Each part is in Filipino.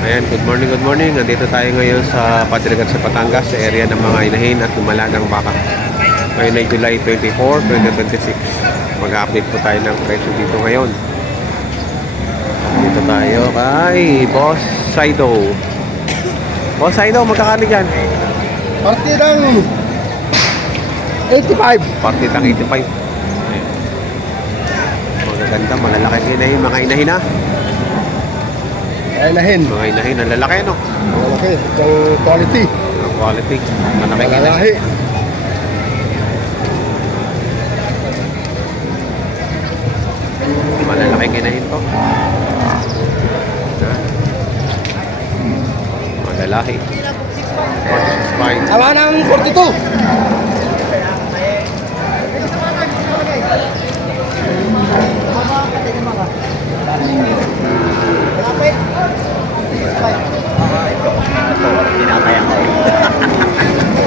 Ayan, good morning, good morning. Nandito tayo ngayon sa Padre Garcia, Batangas, sa area ng mga inahin at lumalagang baka. Ngayon ay July 24, 2026. Mag-update po tayo ng presyo dito ngayon. Dito tayo kay Boss Saido. Boss Saido, magkakano dyan? Partidang 85. Partidang 85. Magaganda, malalaki inahin, mga inahin na. Ay nahin. Mga inahin, ang lalaki, no? Malaki. Itong quality. Ang quality, malaki inahin. Malalahi. Malalaking inahin to. Malalahi. 46.5. Awa ng 42. Pinapaya ko.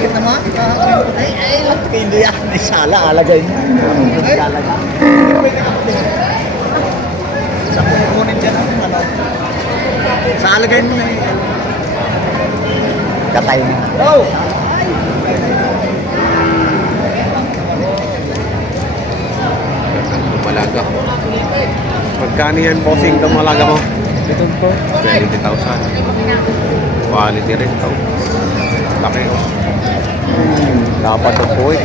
Kita mo? Hindi yan. Di sala, alagay mo. Alaga. Sa kunin dyan, ano? Sa alagay mo na yun. Katay mo. Oh! Dumalaga. Magkano yan, bossing, dumalaga mo? Ito po. 20,000. Quality rin to. Laki, oh. Dapat ito po, eh.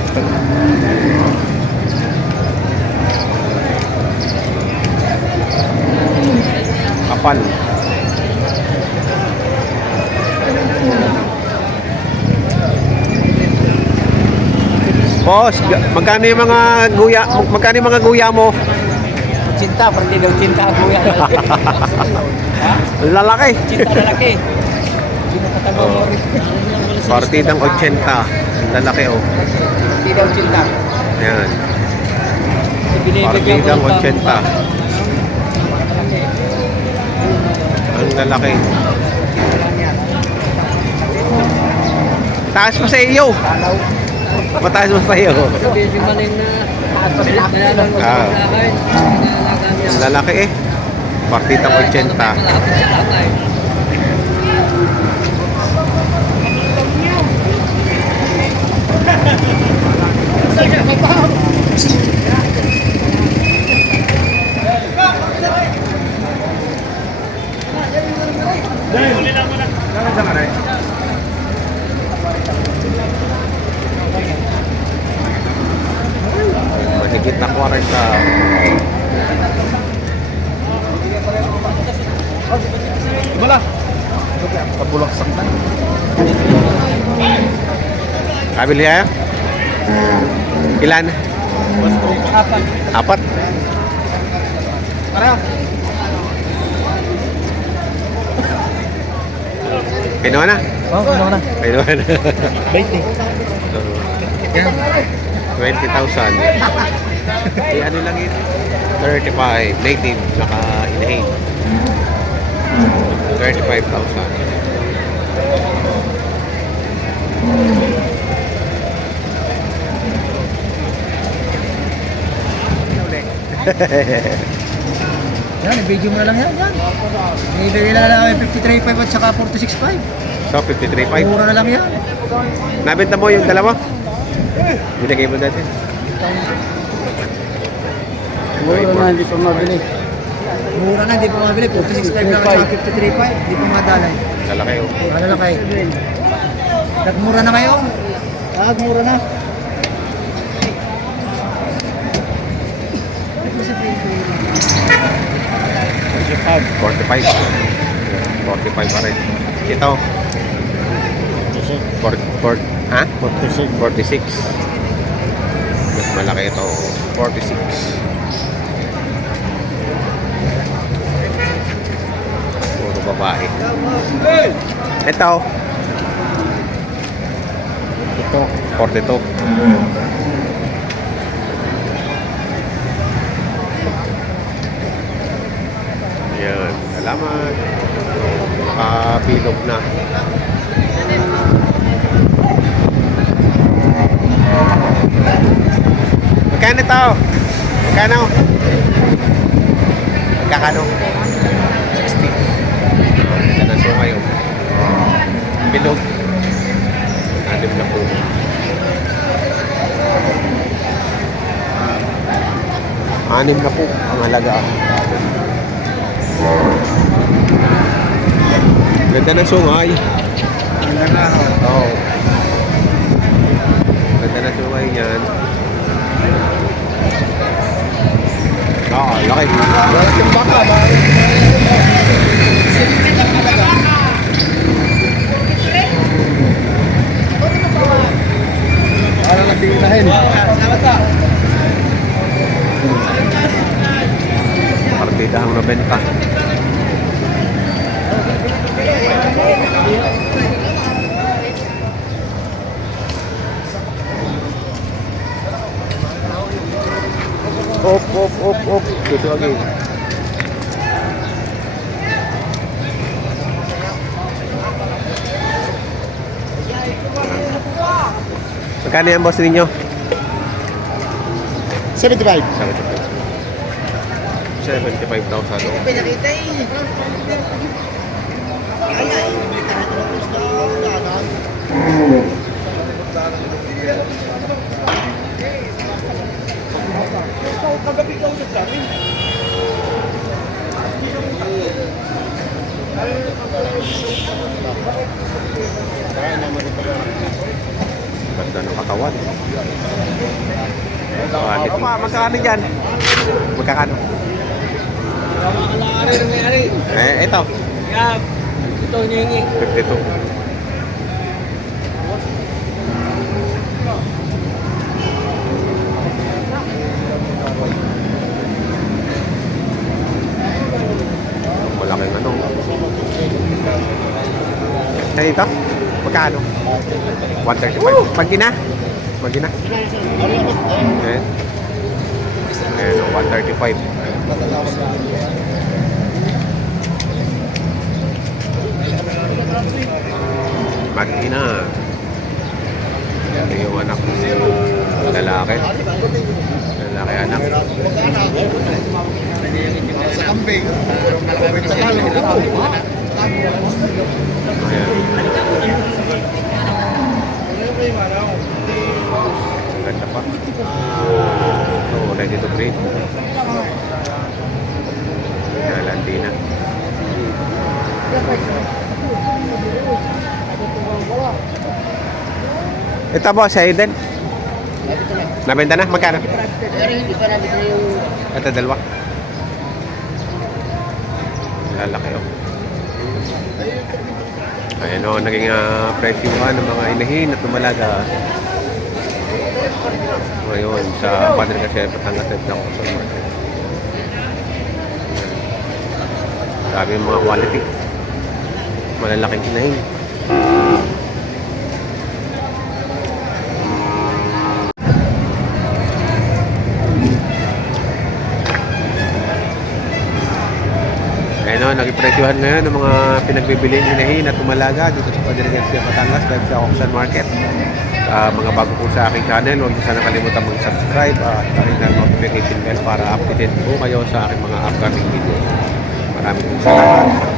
Kapal. Boss, magkano yung mga guya, magkano yung mga guya mo? Cinta, pwede daw cinta ako yan. Lalaki. Cinta lalaki. Hindi mo katago mo. Partidang 80. Lalaki, oh. Hindi daw cinta. Ayan. Binibigyan Partidang ko 80. Ang lalaki. Taas pa sa iyo. Mataas pa sa iyo. Sabi manin na nalalang mo Ah. sa akin. Nalalaga niya. Ang lalaki, eh. Partidang 80. Malapit sa tatay. Mahigit na 40. Wala. Pabulaksak na. Kabili kaya? Ilan? Apat. Apat? Pareho. Pinuha na? Oh, ano na? Pinuha na. 20. 20,000. Eh, ano lang yun? 35. Native. Naka inahin. 35,000. Yan, i-video mo na lang yan. Ibigay na lang namin 53.5 at saka 46.5. So, 53,500. Mura na lang yan. Nabenta mo yung dalawa? Binigay mo dati. Mura na, hindi pa mabili. Mura na, hindi pa mabili. 46.5 lang at saka 53.5. Hindi pa madalay. Lalaki, oh. Ano na kayo? Nagmura na kayo? Nagmura na. Oh. 45. 45 pa rin. Ito. 46. Ha? 46. Mas malaki ito. 46. Puro babae. Ito. Ito. 42. Yan. Salamat. Pilog na. Magkano ito? Magkano? Magkakano? 60. Ganda ng sungay. bilog. 6 na po. Anim na po ang halaga. Ganda ng sungay. Oo. Ganda ng sungay niyan. Laki. Yung baka, para nagtinahin. Partida ang nabenta. Op. Dito lagi. Magkano yan, boss ninyo? 75. 75,000. Pinakita Ganda ng katawan. Magkano dyan? Magkano? Ito. Ito hinihingi. 52. Malaking ano. Ito? Magkano? 135. Magina? Okay. Ayan, 135. Magina. Ito yung anak ng lalaki. Lalaki anak. Sa kambing. Ayan. Ang ganda pa. So, ready to breed. Nalandi na. Ito po, sa Aiden. Nabenta na? Magkano? Ito, dalawa. Lalaki oh. Ayan o, naging presyuhan ng mga inahin at lumalaga. Ngayon, sa Padre kasi Batangas at ng Kusol Market. Sabi yung mga quality. Malalaking inahin. Ayan o, nag-ipresyuhan ngayon ng mga pinagbibiling inahin at umalaga dito sa Padre Garcia Batangas dahil sa Auction Market. Mga bago po sa aking channel, huwag niyo sana kalimutan mag-subscribe at pakinggan notification bell para updated po kayo sa aking mga upcoming video. Maraming salamat.